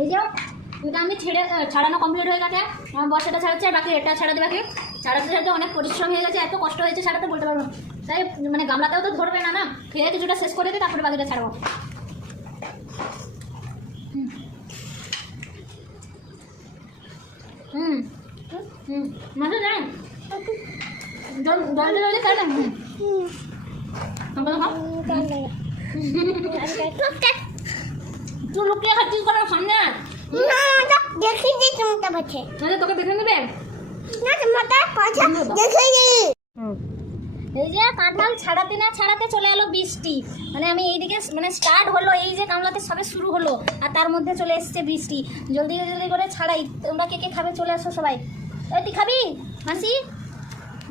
এই যে এটা আমি ছাড়ানো কমপ্লিট হয়ে গেছে। আমার বর্ষাটা ছাড়াচ্ছে, আর বাকি এটা ছাড়াতে বাকি। ছাড়াতে ছাড়াতে অনেক পরিশ্রম হয়ে গেছে, এত কষ্ট হয়েছে ছাড়াতে বলতে পারবো না। তাই মানে গামলাতেও তো ধরবে না, খেয়ে কিছুটা শেষ করে দিই, তারপরে বাকিটা ছাড়বো। মজা যায়। জলদি খাই না। তুই লুকিয়ে খাচ্ছিস কোনো সামনে? দেখি দি তোমাকে বাচ্চা তোকে দেখে নেবে না, তোমাকে কথা দেখি দি। এই যে কাঁঠাল ছাড়াতে না ছাড়াতে চলে এলো বৃষ্টি। মানে আমি এইদিকে মানে স্টার্ট হলো, এই যে কামলাতে সবে শুরু হলো, আর তার মধ্যে চলে এসছে বৃষ্টি। জলদি জলদি করে ছাড়াই। তোমরা কে কে খাবে চলে আসো সবাই। এই তুই খাবি মাসি?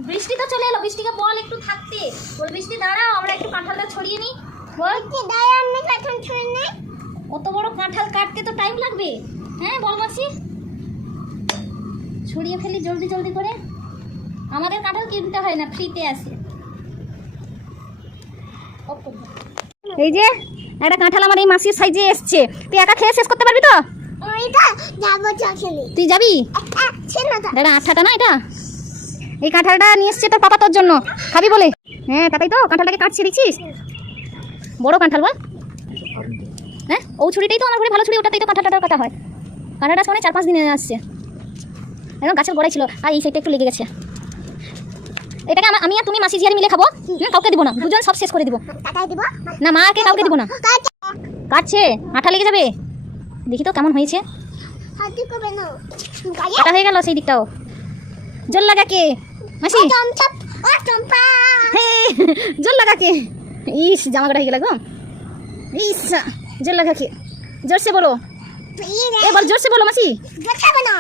বৃষ্টি তো চলে এলো, বৃষ্টিকে বল একটু থাকতে। বল বৃষ্টি দাঁড়াও, আমরা একটু কাঁঠালটা ছড়িয়ে নিই। বল কি দাঁড়া, আমি কাঁঠাল ছুঁয়ে নেই। কত বড় কাঁঠাল, কাটতে তো টাইম লাগবে। হ্যাঁ বল মাসি, ছড়িয়ে ফেলি জলদি জলদি করে। আমাদের কাঁঠাল কিনতে হয় না, ফ্রিতে আসে। এই যে একটা কাঁঠাল আমার এই মাসির সাইজে এসছে। তুই একা খেয়ে শেষ করতে পারবি তো? ওইটা যাবো চলে। তুই যাবি? ছিল তো দাঁড়া, আঠাটা না এটা। এই কাঁঠালটা নিয়ে এসছে তোর পাপা তোর জন্য, খাবি বলে। হ্যাঁ তাই তো, কাঁঠালটাকে কাটছে দেখছিস? বড় কাঁঠাল বল। হ্যাঁ ও ছুরিটাই তো আমার ঘরে ভালো ছুরি, ওটাতেই তো কাঁঠালটা কাটা হয়। কাঁঠালটা মানে 4-5 দিনে আসছে, একদম গাছের গোড়ায় ছিল। আর এই সাইডটা একটু লেগে গেছে। এটাকে আমি আর তুমি মাসি ঝিয়ারি মিলে খাবো। কাউকে দিব না, দুজন সব শেষ করে দিব। কাটাই দিব না মাকে কাউকে দিব না। কাটছে, আঠা লেগে যাবে। দেখি তো কেমন হয়েছে। হাতি কবে না কাটা হয়ে গেল সেই দিকটাও। জল লাগা কে মাসি? চমচপ ও চম্পা। জল লাগা কে? ইস জামা কাটা হয়ে গেল গো। ইস জল লাগা কে? জোরসে বলো, বল জোরসে বলো মাসি। দেখাবো না।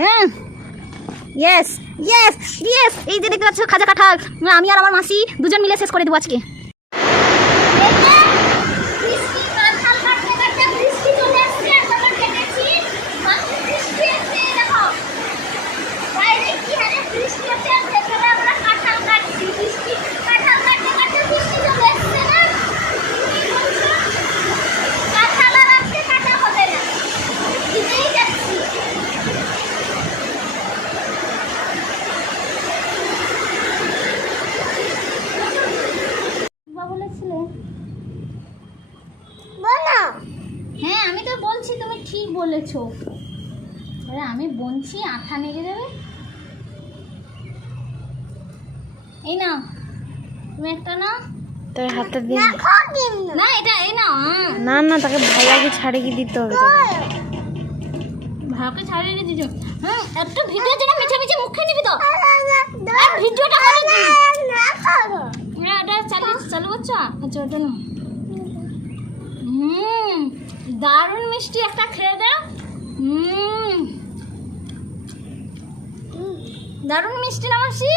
হ্যাঁ ইয়েস ইয়েস ইয়েস। এই যে দেখতে পাচ্ছ খাজা কাঁঠাল, আমি আর আমার মাসি দুজন মিলে শেষ করে দেবো আজকে। হ্যাঁ আমি তো বলছি, তুমি ঠিক বলেছো। আমি বলছি আঠা লেগে যাবে। এই না তুমি একটা না, তোর হাতে দিন না এটা এই না। না না, তাকে ভাইয়াকে ছাড়িয়ে দিতে হবে। ভাকে ছাড়িয়ে দিয়েছো। হ্যাঁ একটু ভিডিও যেটা মিঠে মিঠে মুখে নিবি তো। আর ভিডিওটা করে এটা চালু করছো? আচ্ছা ওটা না। দারুণ মিষ্টি, একটা খেয়ে দাও। দারুণ মিষ্টি না মাসি?